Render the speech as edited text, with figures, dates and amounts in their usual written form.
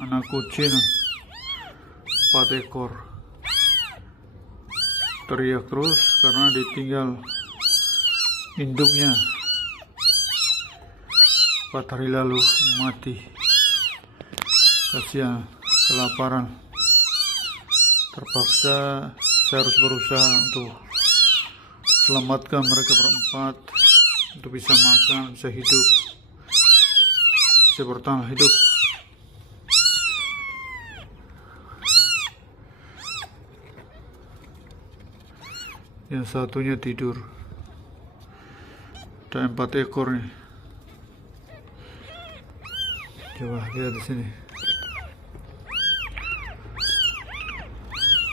anak kucing 4 ekor teriak terus karena ditinggal induknya 4 hari lalu mati. Kasihan, kelaparan. Terpaksa saya harus berusaha untuk selamatkan mereka berempat untuk bisa makan, bisa hidup, bisa bertahan hidup. Yang satunya tidur. Ada 4 ekor nih. Coba lihat di sini.